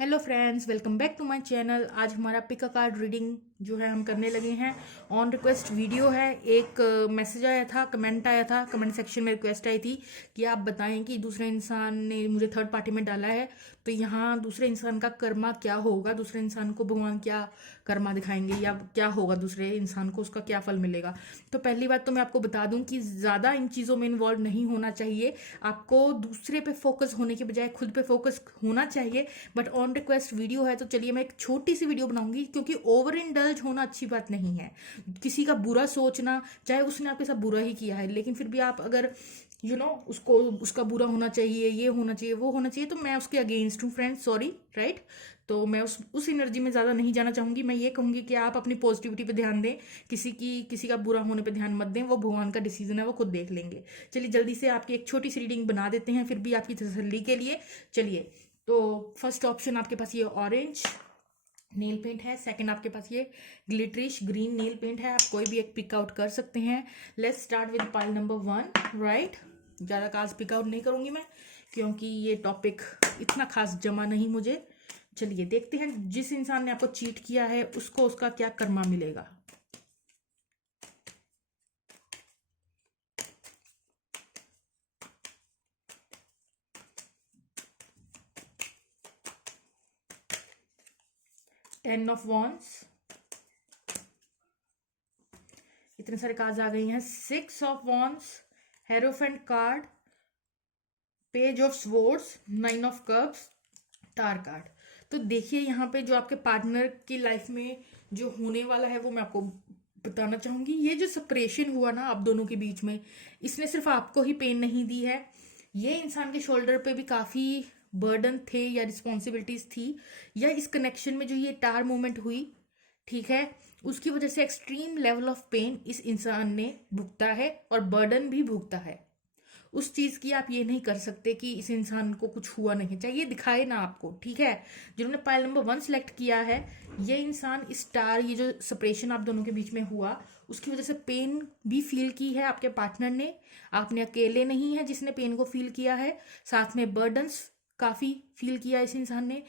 Hello friends, welcome back to my channel. आज हमारा pick a card reading जो है हम करने लगे हैं। ऑन रिक्वेस्ट वीडियो है। एक मैसेज आया था, कमेंट आया था, कमेंट सेक्शन में रिक्वेस्ट आई थी कि आप बताएं कि दूसरे इंसान ने मुझे थर्ड पार्टी में डाला है, तो यहाँ दूसरे इंसान का कर्मा क्या होगा, दूसरे इंसान को भगवान क्या कर्मा दिखाएंगे या क्या होगा, दूसरे इंसान को उसका क्या फल मिलेगा। तो पहली बात तो मैं आपको बता दूं कि ज़्यादा इन चीज़ों में इन्वॉल्व नहीं होना चाहिए। आपको दूसरे पे फोकस होने के बजाय खुद पे फोकस होना चाहिए। बट ऑन रिक्वेस्ट वीडियो है तो चलिए मैं एक छोटी सी वीडियो बनाऊंगी, क्योंकि ओवर इंडल्ज होना अच्छी बात नहीं है। किसी का बुरा सोचना, चाहे उसने आपके साथ बुरा ही किया है, लेकिन फिर भी आप अगर उसको उसका बुरा होना चाहिए, ये होना चाहिए, वो होना चाहिए, तो मैं उसके अगेंस्ट हूँ फ्रेंड्स, सॉरी। राइट। तो मैं उस एनर्जी में ज़्यादा नहीं जाना चाहूंगी। मैं ये कहूंगी कि आप अपनी पॉजिटिविटी पे ध्यान दें। किसी का बुरा होने पे ध्यान मत दें। वो भगवान का डिसीजन है, वो खुद देख लेंगे। चलिए जल्दी से आपकी एक छोटी सी रीडिंग बना देते हैं, फिर भी आपकी तसल्ली के लिए। चलिए, तो फर्स्ट ऑप्शन आपके पास ये ऑरेंज नेल पेंट है। सेकंड आपके पास ये ग्लिटरिश ग्रीन नेल पेंट है। आप कोई भी एक पिक आउट कर सकते हैं। Let's start with pile number 1। Right. ज़्यादा खास पिक आउट नहीं करूंगी मैं, क्योंकि ये टॉपिक इतना खास जमा नहीं मुझे। चलिए देखते हैं, जिस इंसान ने आपको चीट किया है उसको उसका क्या कर्मा मिलेगा। टेन ऑफ वॉन्ड्स, इतने सारे कार्ड्स आ गई हैं। Six of wands, hierophant card, page of swords, nine of cups, tar card. तो देखिए यहाँ पे जो आपके पार्टनर की लाइफ में जो होने वाला है वो मैं आपको बताना चाहूंगी। ये जो सेपरेशन हुआ ना आप दोनों के बीच में, इसने सिर्फ आपको ही पेन नहीं दी है। ये इंसान के शोल्डर पे भी काफी बर्डन थे या रिस्पॉन्सिबिलिटीज थी, या इस कनेक्शन में जो ये टार मूवमेंट हुई, ठीक है, उसकी वजह से एक्सट्रीम लेवल ऑफ पेन इस इंसान ने भुगता है और बर्डन भी भुगता है। उस चीज की आप ये नहीं कर सकते कि इस इंसान को कुछ हुआ नहीं, चाहिए दिखाए ना आपको, ठीक है। जिन्होंने पाइल नंबर 1 सिलेक्ट किया है, ये इंसान इस स्टार, ये जो सेपरेशन आप दोनों के बीच में हुआ, उसकी वजह से पेन भी फील की है आपके पार्टनर ने। आपने अकेले नहीं है जिसने पेन को फील किया है, साथ में बर्डन्स काफी फील किया इस इंसान ने।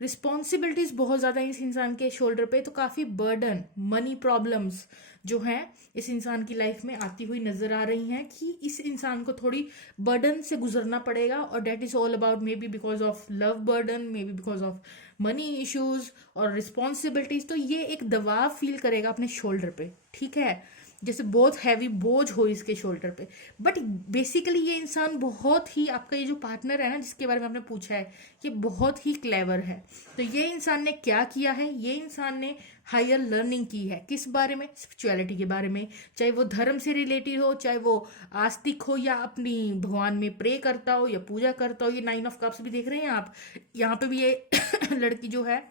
रिस्पॉन्सिबिलिटीज बहुत ज्यादा है इस इंसान के शोल्डर पे, तो काफी बर्डन, मनी प्रॉब्लम्स जो हैं इस इंसान की लाइफ में आती हुई नजर आ रही हैं, कि इस इंसान को थोड़ी बर्डन से गुजरना पड़ेगा। और that is all about maybe because of love burden, maybe because of money issues और रिस्पॉन्सिबिलिटीज। तो ये एक दबाव फील करेगा अपने शोल्डर पे, ठीक है, जैसे बहुत हैवी बोझ हो इसके शोल्डर पे। बट बेसिकली ये इंसान बहुत ही, आपका ये जो पार्टनर है ना जिसके बारे में आपने पूछा है, ये बहुत ही क्लेवर है। तो ये इंसान ने क्या किया है, ये इंसान ने हायर लर्निंग की है। किस बारे में? स्पिरिचुअलिटी के बारे में। चाहे वो धर्म से रिलेटेड हो, चाहे वो आस्तिक हो, या अपनी भगवान में प्रे करता हो या पूजा करता हो। ये नाइन ऑफ कप्स भी देख रहे हैं आप, यहाँ पे भी ये लड़की जो है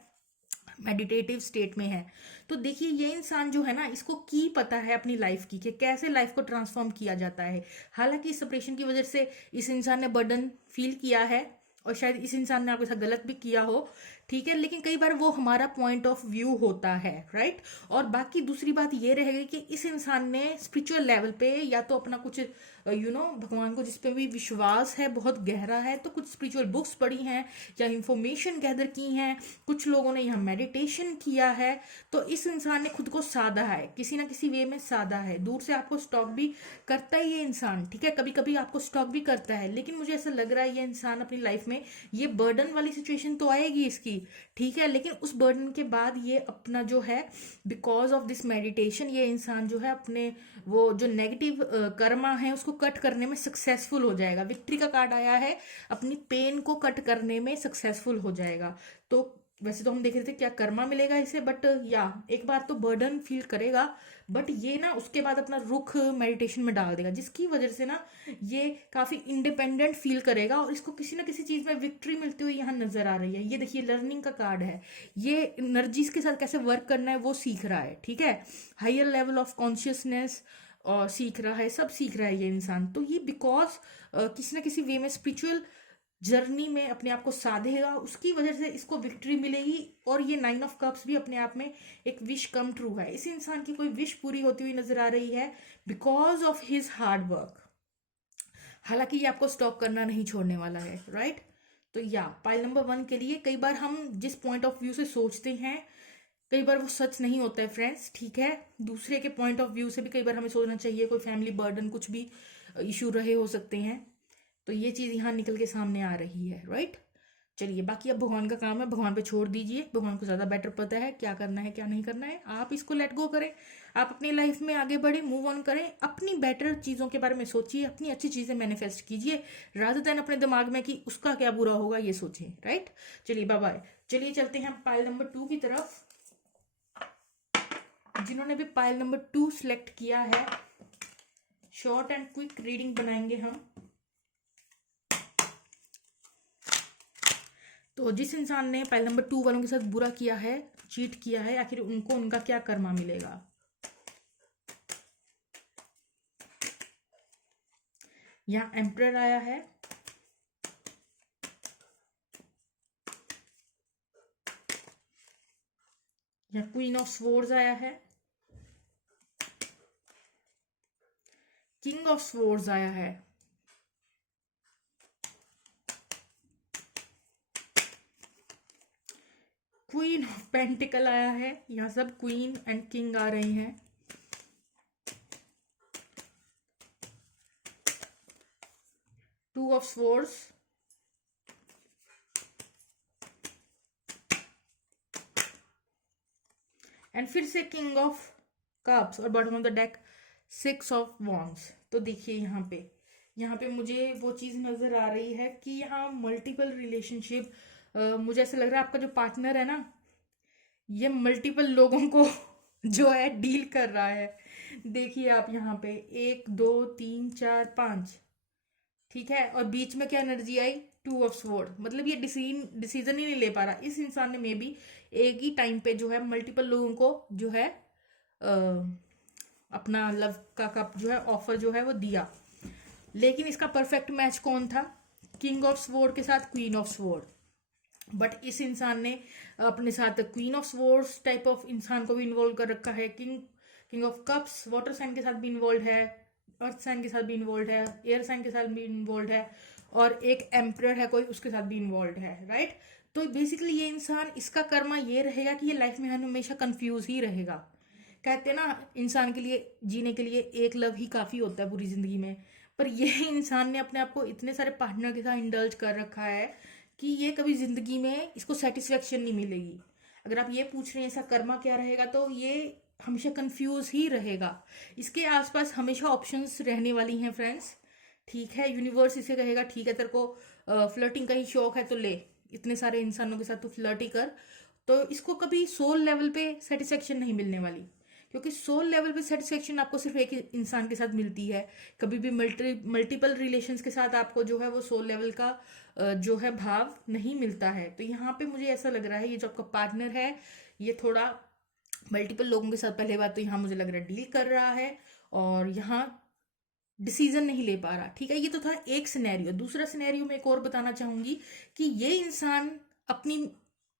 मेडिटेटिव स्टेट में है। तो देखिए ये इंसान जो है ना, इसको की पता है अपनी लाइफ की, कि कैसे लाइफ को ट्रांसफॉर्म किया जाता है। हालांकि इस सेपरेशन की वजह से इस इंसान ने बर्डन फील किया है, और शायद इस इंसान ने आपके साथ गलत भी किया हो, ठीक है, लेकिन कई बार वो हमारा पॉइंट ऑफ व्यू होता है, राइट। और बाकी दूसरी बात ये रहेगी कि इस इंसान ने स्पिरिचुअल लेवल पे या तो अपना कुछ भगवान को जिस पे भी विश्वास है बहुत गहरा है, तो कुछ स्पिरिचुअल बुक्स पढ़ी हैं या इंफॉर्मेशन गैदर की हैं। कुछ लोगों ने यहाँ मेडिटेशन किया है। तो इस इंसान ने खुद को साधा है, किसी ना किसी वे में साधा है। दूर से आपको स्टॉक भी करता है ये इंसान, ठीक है, कभी कभी आपको स्टॉक भी करता है, लेकिन मुझे ऐसा लग रहा है ये इंसान अपनी लाइफ में, ये बर्डन वाली सिचुएशन तो आएगी इसकी, ठीक है, लेकिन उस बर्डन के बाद ये अपना जो है, बिकॉज ऑफ दिस मेडिटेशन, ये इंसान जो है अपने वो जो नेगेटिव कर्मा है उसको कट करने में सक्सेसफुल हो जाएगा। विक्ट्री का कार्ड आया है, अपनी पेन को कट करने में सक्सेसफुल हो जाएगा। तो वैसे तो हम देख रहे थे क्या कर्मा मिलेगा इसे, बट या एक बार तो बर्डन फील करेगा, बट ये ना उसके बाद अपना रुख मेडिटेशन में डाल देगा, जिसकी वजह से ना ये काफी इंडिपेंडेंट फील करेगा, और इसको किसी ना किसी चीज में विक्ट्री मिलती हुई यहाँ नजर आ रही है। ये देखिए लर्निंग का कार्ड है, ये एनर्जीज के साथ कैसे वर्क करना है वो सीख रहा है, ठीक है, हायर लेवल ऑफ कॉन्शियसनेस और सीख रहा है, सब सीख रहा है ये इंसान। तो ये बिकॉज किसी ना किसी वे में स्पिरिचुअल जर्नी में अपने आप को साधेगा, उसकी वजह से इसको विक्ट्री मिलेगी। और ये नाइन ऑफ कप्स भी अपने आप में एक विश कम ट्रू है। इस इंसान की कोई विश पूरी होती हुई नजर आ रही है because of his hard work. हालांकि ये आपको स्टॉप करना नहीं छोड़ने वाला है, राइट। तो या पाइल नंबर 1 के लिए कई बार हम जिस पॉइंट ऑफ व्यू से सोचते हैं कई बार वो सच नहीं होता है फ्रेंड्स, ठीक है। दूसरे के पॉइंट ऑफ व्यू से भी कई बार हमें सोचना चाहिए, कोई फैमिली बर्डन कुछ भी इशू रहे हो सकते हैं। तो ये चीज़ यहाँ निकल के सामने आ रही है, राइट। चलिए, बाकी अब भगवान का काम है, भगवान पे छोड़ दीजिए, भगवान को ज़्यादा बेटर पता है क्या करना है क्या नहीं करना है। आप इसको लेट गो करें, आप अपनी लाइफ में आगे बढ़े, मूव ऑन करें, अपनी बेटर चीज़ों के बारे में सोचिए, अपनी अच्छी चीज़ें मैनिफेस्ट कीजिए, रादर देन अपने दिमाग में कि उसका क्या बुरा होगा ये सोचें, राइट। चलिए, बाय बाय। चलिए चलते हैं पाइल नंबर 2 की तरफ। जिन्होंने भी पाइल नंबर 2 सिलेक्ट किया है, शॉर्ट एंड क्विक रीडिंग बनाएंगे हम। तो जिस इंसान ने पाइल नंबर 2 वालों के साथ बुरा किया है, चीट किया है, आखिर उनको उनका क्या कर्मा मिलेगा। यहाँ एम्परर आया है, यहाँ क्वीन ऑफ स्वॉर्ड्स आया है, किंग ऑफ स्वॉर्ड्स आया है, क्वीन ऑफ पेंटिकल आया है। यहाँ सब क्वीन एंड किंग आ रहे हैं। टू ऑफ स्वॉर्ड्स, एंड फिर से किंग ऑफ कप्स, और bottom of the deck 6 of wands. तो देखिए यहाँ पे मुझे वो चीज़ नज़र आ रही है कि यहाँ मल्टीपल रिलेशनशिप, मुझे ऐसा लग रहा है आपका जो पार्टनर है ना, ये मल्टीपल लोगों को जो है डील कर रहा है। देखिए आप यहाँ पे 1 2 3 4 5, ठीक है, और बीच में क्या एनर्जी आई, 2 ऑफ स्वॉर्ड। मतलब ये डिसीजन ही नहीं ले पा रहा। इस इंसान ने मे बी एक ही टाइम पे जो है मल्टीपल लोगों को जो है अपना लव का कप जो है ऑफर जो है वो दिया, लेकिन इसका परफेक्ट मैच कौन था, किंग ऑफ स्वॉर्ड के साथ क्वीन ऑफ स्वॉर्ड। बट इस इंसान ने अपने साथ queen of swords type of इंसान को भी इन्वॉल्व कर रखा है, king of cups water sign के साथ भी इन्वॉल्व है, अर्थ साइन के साथ भी इन्वॉल्व है, एयर साइन के साथ भी इन्वॉल्व है, और एक एम्परर है कोई, उसके साथ भी इन्वॉल्व है, राइट। तो बेसिकली ये इंसान, इसका कर्मा ये रहेगा कि ये लाइफ में हमेशा कंफ्यूज ही रहेगा। कहते हैं ना, इंसान के लिए जीने के लिए एक लव ही काफ़ी होता है पूरी ज़िंदगी में, पर ये इंसान ने अपने आप को इतने सारे पार्टनर के साथ इंडल्ज कर रखा है कि ये कभी ज़िंदगी में इसको सेटिस्फेक्शन नहीं मिलेगी। अगर आप ये पूछ रहे हैं इसका कर्मा क्या रहेगा, तो ये हमेशा कंफ्यूज ही रहेगा। इसके आसपास हमेशा ऑप्शंस रहने वाली हैं फ्रेंड्स, ठीक है। यूनिवर्स इसे कहेगा ठीक है तेरे को फ्लर्टिंग का ही शौक है तो ले, इतने सारे इंसानों के साथ तो फ्लर्ट ही कर। तो इसको कभी सोल लेवल पे सेटिस्फेक्शन नहीं मिलने वाली, क्योंकि सोल लेवल पे सेटिस्फेक्शन आपको सिर्फ एक इंसान के साथ मिलती है। कभी भी मल्टीपल रिलेशंस के साथ आपको जो है वो सोल लेवल का जो है भाव नहीं मिलता है। तो यहाँ पे मुझे ऐसा लग रहा है ये जो आपका पार्टनर है ये थोड़ा मल्टीपल लोगों के साथ, पहले बात तो यहाँ मुझे लग रहा है डील कर रहा है, और यहाँ डिसीजन नहीं ले पा रहा, ठीक है। ये तो था एक सिनेरियो। दूसरा सिनेरियो मैं एक और बताना चाहूंगी कि ये इंसान अपनी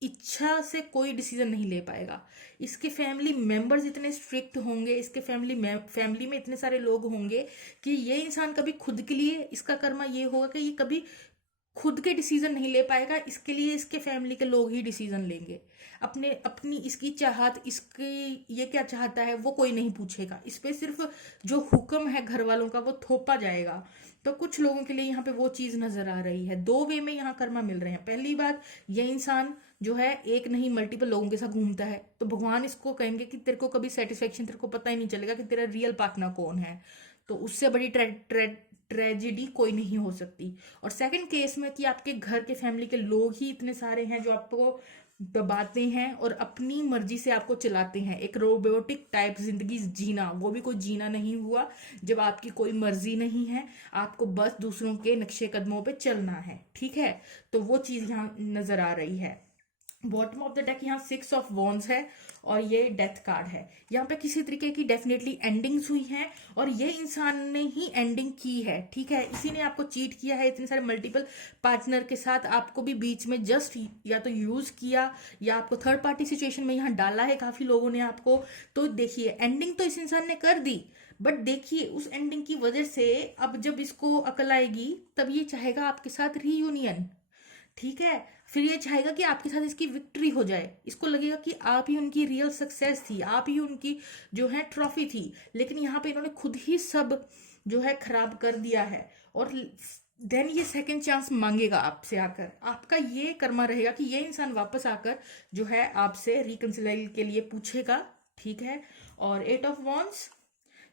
इच्छा से कोई डिसीजन नहीं ले पाएगा। इसके फैमिली मेंबर्स इतने स्ट्रिक्ट होंगे, इसके फैमिली में इतने सारे लोग होंगे कि ये इंसान कभी खुद के लिए, इसका कर्मा ये होगा कि ये कभी खुद के डिसीजन नहीं ले पाएगा। इसके लिए इसके फैमिली के लोग ही डिसीजन लेंगे। अपनी इसकी चाहत, इसकी ये क्या चाहता है वो कोई नहीं पूछेगा। इस पे सिर्फ जो हुक्म है घर वालों का वो थोपा जाएगा। तो कुछ लोगों के लिए यहाँ पे वो चीज नजर आ रही है। 2 वे में यहाँ कर्मा मिल रहे हैं। पहली बात, ये इंसान जो है एक नहीं मल्टीपल लोगों के साथ घूमता है, तो भगवान इसको कहेंगे कि तेरे को कभी सेटिस्फेक्शन, तेरे को पता ही नहीं चलेगा कि तेरा रियल पार्टनर कौन है। तो उससे बड़ी ट्रेजिडी कोई नहीं हो सकती। और सेकंड केस में कि आपके घर के फैमिली के लोग ही इतने सारे हैं जो आपको दबाते हैं और अपनी मर्जी से आपको चलाते हैं। एक रोबोटिक टाइप जिंदगी जीना, वो भी कोई जीना नहीं हुआ जब आपकी कोई मर्जी नहीं है, आपको बस दूसरों के नक्शे कदमों पे चलना है, ठीक है। तो वो चीज यहाँ नजर आ रही है। बॉटम ऑफ द डेक यहाँ 6 ऑफ वॉन्ड्स है और ये डेथ कार्ड है। यहाँ पे किसी तरीके की डेफिनेटली एंडिंग्स हुई हैं और ये इंसान ने ही एंडिंग की है, ठीक है। इसी ने आपको चीट किया है इतने सारे मल्टीपल पार्टनर के साथ, आपको भी बीच में जस्ट या तो यूज किया या आपको थर्ड पार्टी सिचुएशन में यहाँ डाला है काफी लोगों ने आपको। तो देखिए एंडिंग तो इस इंसान ने कर दी, बट देखिए उस एंडिंग की वजह से अब जब इसको अकल आएगी तब ये चाहेगा आपके साथ रीयूनियन, ठीक है। फिर ये चाहेगा कि आपके साथ इसकी विक्ट्री हो जाए, इसको लगेगा कि आप ही उनकी रियल सक्सेस थी, आप ही उनकी जो है ट्रॉफी थी, लेकिन यहाँ पे इन्होंने खुद ही सब जो है खराब कर दिया है। और देन ये सेकंड चांस मांगेगा आपसे आकर, आपका ये कर्मा रहेगा कि ये इंसान वापस आकर जो है आपसे रिकंसिलाइल के लिए पूछेगा, ठीक है। और 8 ऑफ वॉन्ड्स,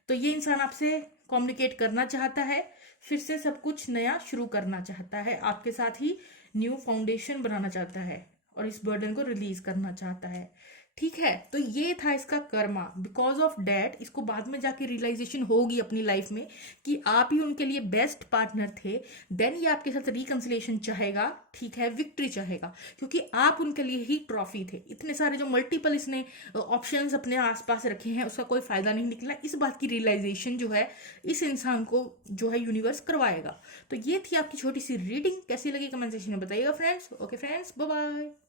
तो ये इंसान आपसे कम्युनिकेट करना चाहता है, फिर से सब कुछ नया शुरू करना चाहता है, आपके साथ ही न्यू फाउंडेशन बनाना चाहता है और इस बर्डन को रिलीज करना चाहता है, ठीक है। तो ये था इसका कर्मा। बिकॉज ऑफ डैट इसको बाद में जाके रियलाइजेशन होगी अपनी लाइफ में कि आप ही उनके लिए बेस्ट पार्टनर थे। देन ये आपके साथ रिकंसिलेशन चाहेगा, ठीक है, विक्ट्री चाहेगा, क्योंकि आप उनके लिए ही ट्रॉफी थे। इतने सारे जो मल्टीपल इसने ऑप्शंस अपने आसपास रखे हैं उसका कोई फायदा नहीं निकला। इस बात की रियलाइजेशन जो है इस इंसान को जो है यूनिवर्स करवाएगा। तो ये थी आपकी छोटी सी रीडिंग, कैसी लगी कमेंट सेक्शन में बताइएगा friends. Okay friends, bye bye.